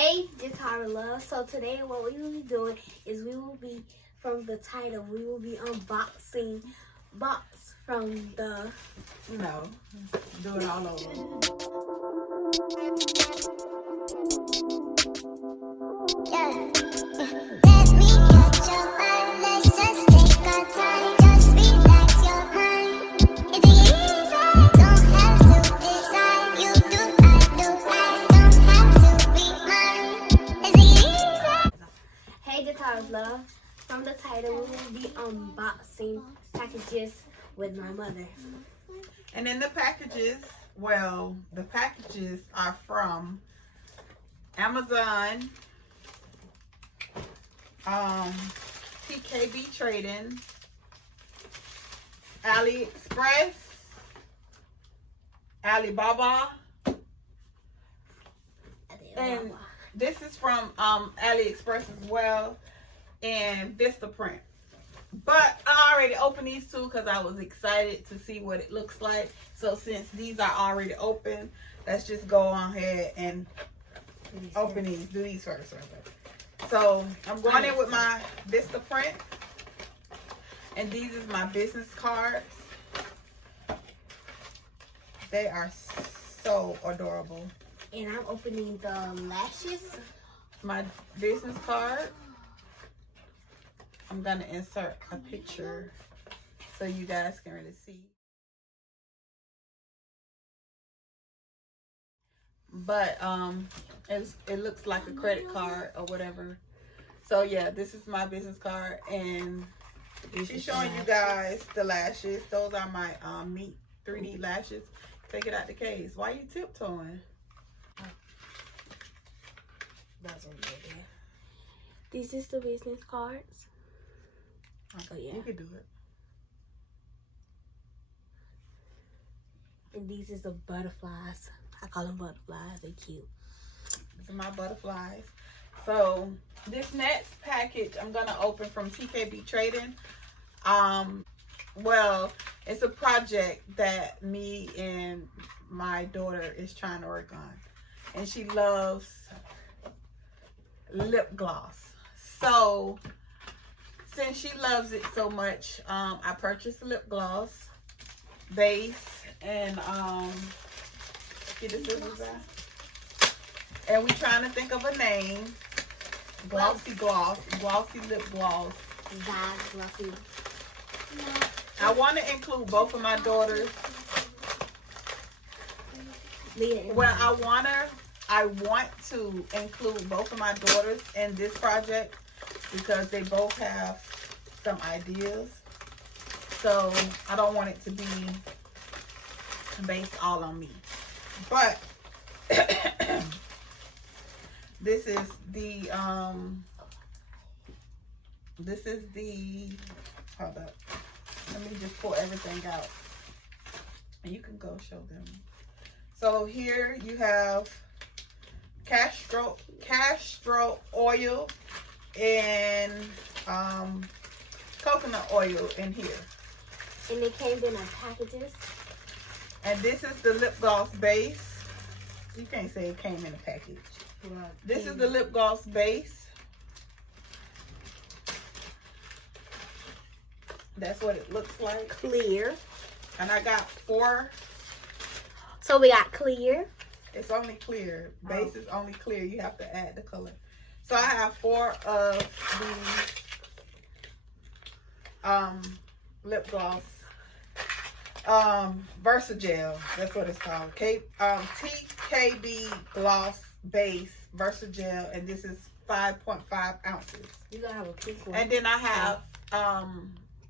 Hey, Guitar Love. So today what we will be doing is we will be, from the title, we will be unboxing box from the... No, do it all over. Yeah. Let me catch your mind. Let's just take our time. Just relax your mind. It's easy. Don't have to decide. You do, I do. I don't have to be mine. It's easy. Hey, Guitar Love. From the title, we will be unboxing packages with my mother. And in the packages, well, the packages are from Amazon, TKB Trading, Aliexpress, Alibaba, and this is from Aliexpress as well, and Vista Print. But I already opened these two because I was excited to see what it looks like. So since these are already open, let's just go on ahead and open these. Do these first. So I'm going in with my Vista Print. And these is my business cards. They are so adorable. And I'm opening the lashes. My business card. I'm gonna insert a picture so you guys can really see. But it looks like a credit card or whatever. So yeah, this is my business card, and she's showing you guys the lashes. Those are my Meet 3D lashes. Take it out the case. Why are you tiptoeing? That's over there. This is the business cards. Oh yeah, you can do it. And these is the butterflies. I call them butterflies. They cute. These are my butterflies. So this next package I'm gonna open from TKB Trading. Well, it's a project that me and my daughter is trying to work on, and she loves lip gloss. So since she loves it so much, I purchased a lip gloss base, and get the scissors out. And we trying to think of a name. Glossy gloss, glossy lip gloss. Glossy. I want to include both of my daughters. Well, I want to include both of my daughters in this project because they both have some ideas. So I don't want it to be based all on me. But this is the hold up. Let me just pull everything out. And you can go show them. So here you have castor oil and coconut oil in here. And they came in packages. And this is the lip gloss base. You can't say it came in a package. Right. This is the lip gloss base. That's what it looks like. Clear. And I got 4. So we got clear. It's only clear. Base is only clear. You have to add the color. So I have 4 of these lip gloss. Versagel. That's what it's called. TKB gloss base Versagel, and this is 5.5 ounces. You gotta have a pink one. And then I have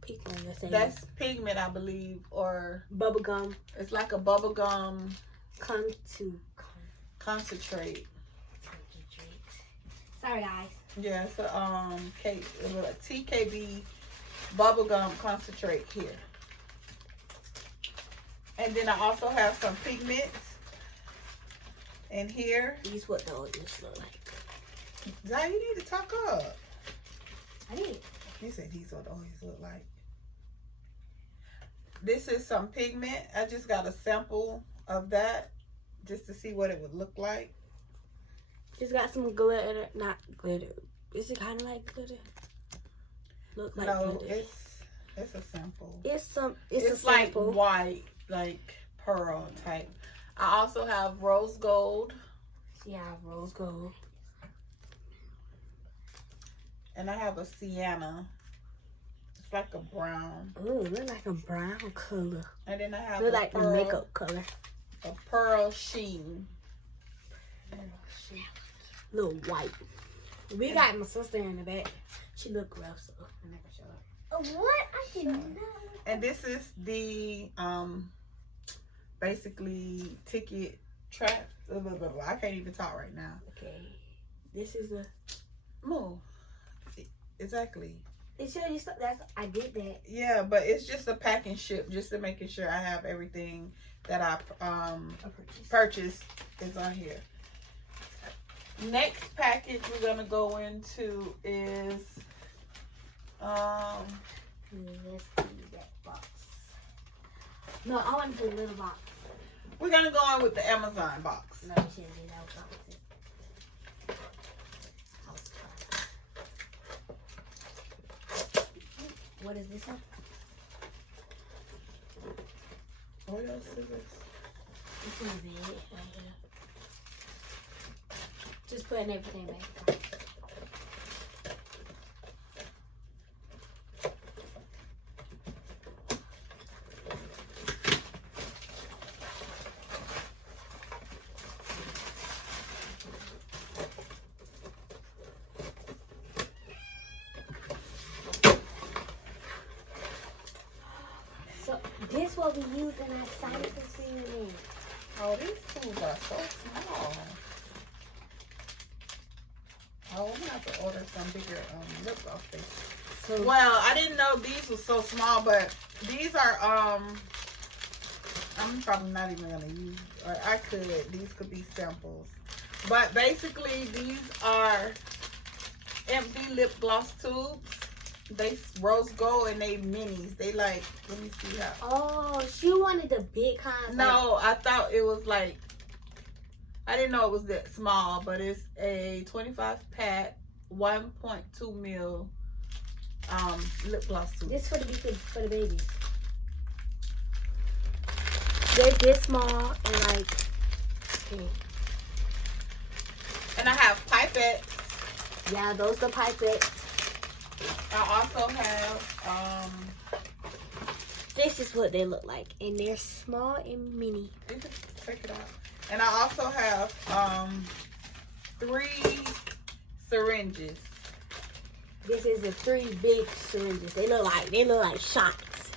pink one. that's pigment, I believe, or bubble gum. it's like a bubble gum concentrate. Sorry guys. Yeah, it's a TKB bubble gum concentrate here. And then I also have some pigments in here. These what the oils look like. Zai, you need to talk up. I did. You said these what the oils look like. This is some pigment. I just got a sample of that just to see what it would look like. It's got some glitter, not glitter. Is it kind of like glitter? Look like glitter. It's a sample. It's a like sample. white, like pearl type. I also have rose gold. Yeah, rose gold. And I have a sienna. It's like a brown. Ooh, look like a brown color. And then I have look like pearl, a makeup color. A pearl sheen. Little white. We got my sister in the back. She look rough, so I never show her. Oh, what? I didn't know. And this is the basically ticket trap. I can't even talk right now. Okay. This is a move. Exactly. It showed you stuff. That's I did that. Yeah, but it's just a pack and ship, just to making sure I have everything that I purchased is on here. Next package we're gonna go into is let's do that box. No, I want to do a little box. We're gonna go in with the Amazon box. No, you shouldn't do that box. What is this one? Oil scissors. This one's it right here. Just putting everything back. So this what we use in our sinus experiment. Oh, these tools are so small. Oh, I'm gonna have to order some bigger lip gloss things. Well, I didn't know these were so small, but these are I'm probably not even gonna use, or I could. These could be samples, but basically these are empty lip gloss tubes. They rose gold and they minis. They like, let me see how. Oh, she wanted the big kind. No, I thought it was like, I didn't know it was that small, but it's a 25 pack, 1.2 mil lip gloss tube. This for the babies. They're this small and like. Okay. And I have pipettes. Yeah, those the pipettes. I also have This is what they look like, and they're small and mini. you can check it out. And I also have 3 syringes. This is the 3 big syringes. They look like shots.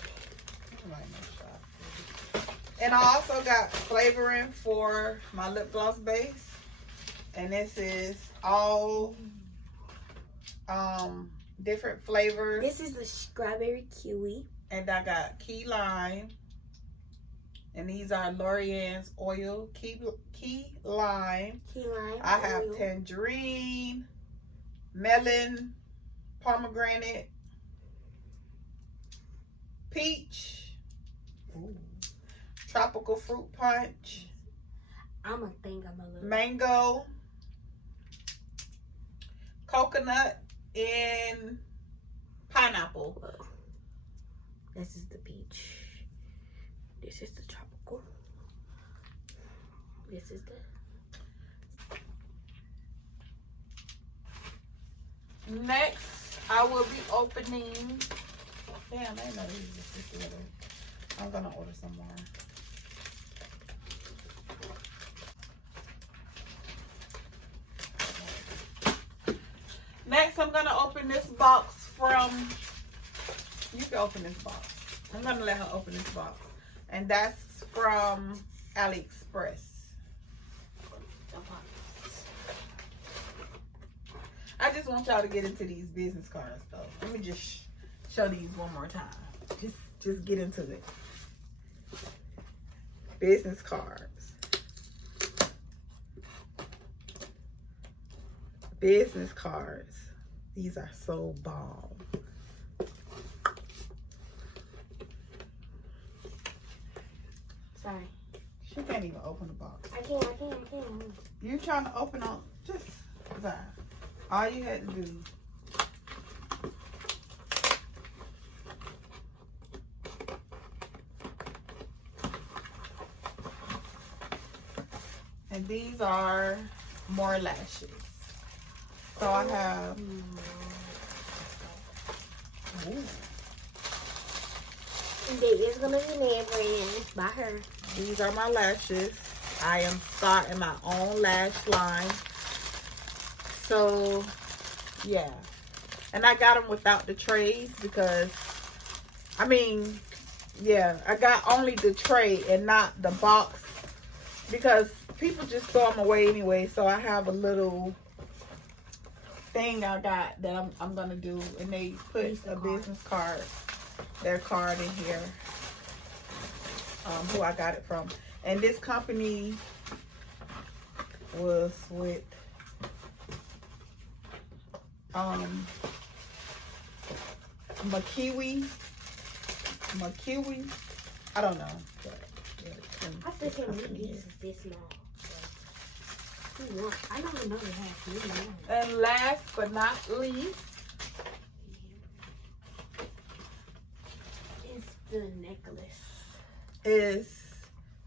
And I also got flavoring for my lip gloss base. And this is all different flavors. This is the strawberry kiwi. And I got key lime. And these are L'Oreal's oil key lime. Key lime. I have tangerine, melon, pomegranate, peach, tropical fruit punch, I'm a little mango, coconut, and pineapple. This is the peach. This is the tropical. This is the. Next, I will be opening. Damn, I didn't know these were put together. I'm gonna order some more. Next, I'm gonna open this box from. You can open this box. I'm gonna let her open this box, and that's from Aliexpress. I just want y'all to get into these business cards, though. Let me just show these one more time. Just get into it. Business cards. Business cards. These are so bomb. Sorry. She can't even open the box. I can't. You trying to open on Just that. All you had to do. And these are more lashes. So I have. Ooh. There is gonna be name brand by her. These are my lashes. I am starting my own lash line. So, yeah. And I got them without the trays because, I mean, yeah, I got only the tray and not the box because people just throw them away anyway. So I have a little thing I got that I'm going to do. And they put a business card, their card in here, who I got it from. And this company was with McKiwi. I don't know. I still can't believe these is this small. I don't know they have me. And last but not least is the necklace. Is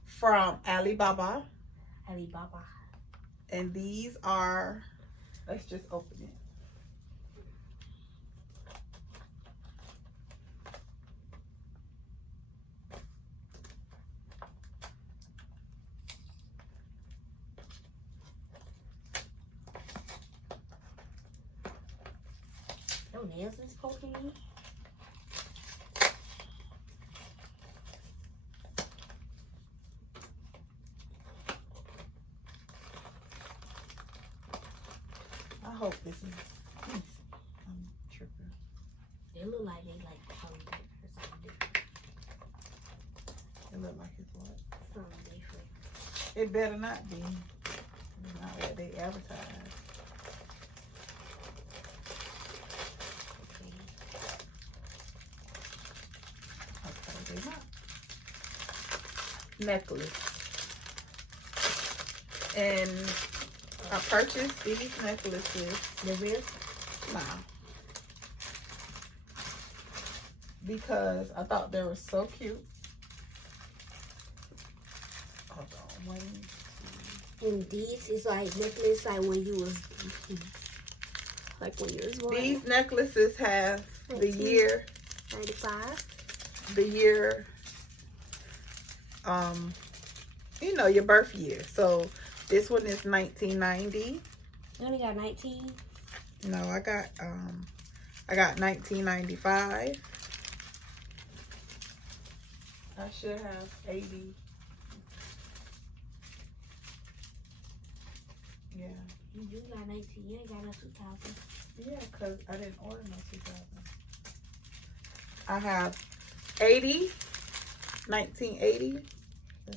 from Alibaba. Alibaba. And these are, let's just open it. No nails is poking me. I hope this is, I'm tripping. They look like they like colored or something different. It look like it's what? Something different. It better not be. It's not what they advertise. Okay, they not. Necklace. And I purchased these necklaces. The wrist? Nah. Because I thought they were so cute. Hold on, 1, 2. And these is like necklace like when you was born. These necklaces have the year 95. the year, you know, your birth year. So this one is 1990. You only got 19? No, I got 1995. I should have 80. Yeah. You got 19. You ain't got no 2000. Yeah, because I didn't order no 2000. I have 80, 1980.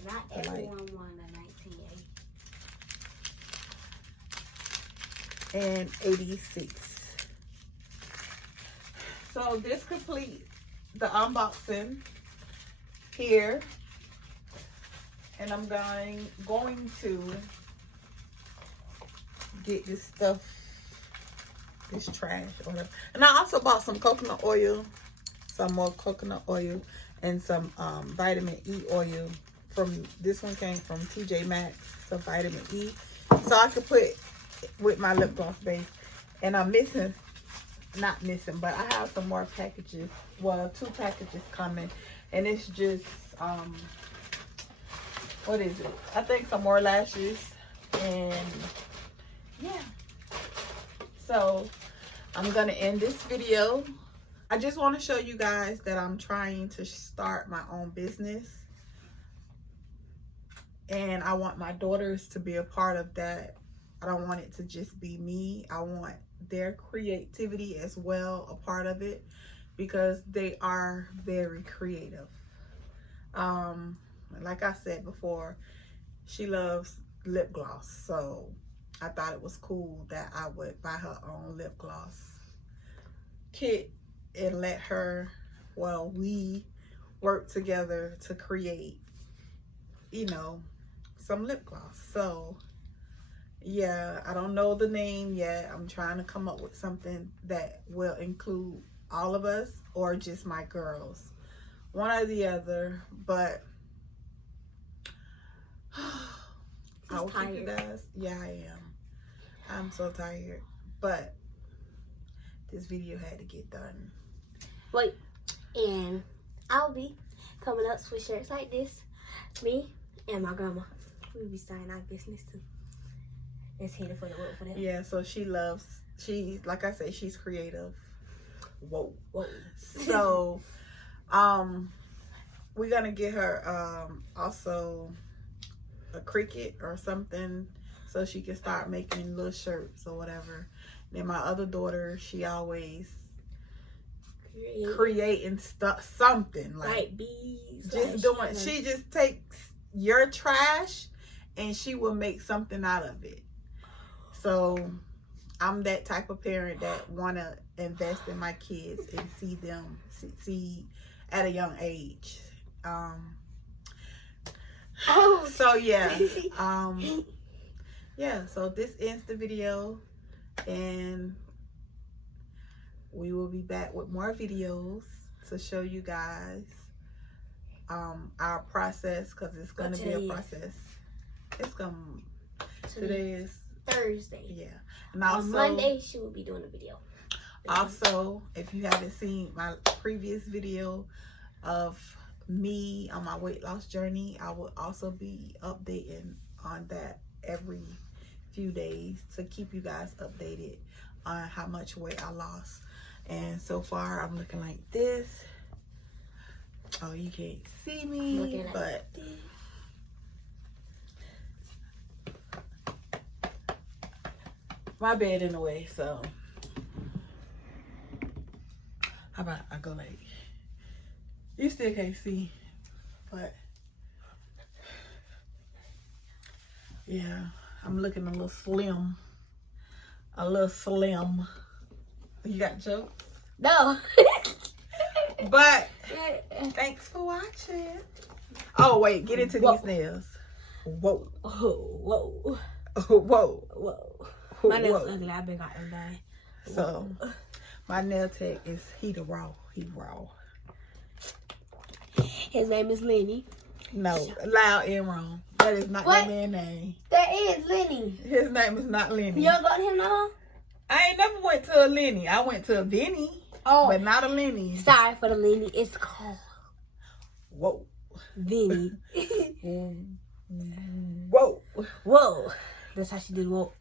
Not everyone won a 1980. And 86. So this completes the unboxing here. And I'm going to get this stuff, this trash or whatever. And I also bought some coconut oil, some more coconut oil, and some vitamin E oil. From this one came from TJ Maxx, some vitamin E, so I could put with my lip gloss base. And I'm missing, not missing, but I have some more packages. Well, 2 packages coming, and it's just what is it? I think some more lashes, and yeah. So I'm gonna end this video. I just want to show you guys that I'm trying to start my own business, and I want my daughters to be a part of that. I don't want it to just be me. I want their creativity as well a part of it, because they are very creative. Like I said before, she loves lip gloss, so I thought it was cool that I would buy her own lip gloss kit and let her, well, we work together to create, you know, some lip gloss. So yeah, I don't know the name yet. I'm trying to come up with something that will include all of us or just my girls. One or the other, but I will keep you guys. Yeah, I am. I'm so tired, but this video had to get done. Wait, and I'll be coming up with shirts like this. Me and my grandma. We'll be starting our business too. It's here for the work for them. Yeah, so she's like I said, she's creative. Whoa. So we're gonna get her also a Cricut or something so she can start making little shirts or whatever. Then my other daughter, she always creating stuff, something like bees, just doing. She just takes your trash and she will make something out of it. So I'm that type of parent that want to invest in my kids and see them succeed at a young age. So yeah, yeah. So this ends the video, and we will be back with more videos to show you guys our process, because it's gonna be a process. It's gonna. Today is Thursday. Yeah, and also on Monday she will be doing a video. Also, if you haven't seen my previous video of me on my weight loss journey, I will also be updating on that every few days to keep you guys updated on how much weight I lost. And so far I'm looking like this. Oh, you can't see me, but my bed in the way, so how about I go like, you still can't see, but yeah, I'm looking a little slim. You got jokes? No. But thanks for watching. Oh wait, get into these nails. Whoa. Whoa. Whoa. My nails ugly. I been got them done. So my nail tech is he raw. His name is Lenny. No, loud and wrong. That is not that man's name. That is Lenny. His name is not Lenny. You don't go to him no more? I ain't never went to a Lenny. I went to a Vinny, but not a Lenny. Sorry for the Lenny. It's called Whoa. Vinny. Whoa. Whoa. That's how she did whoa.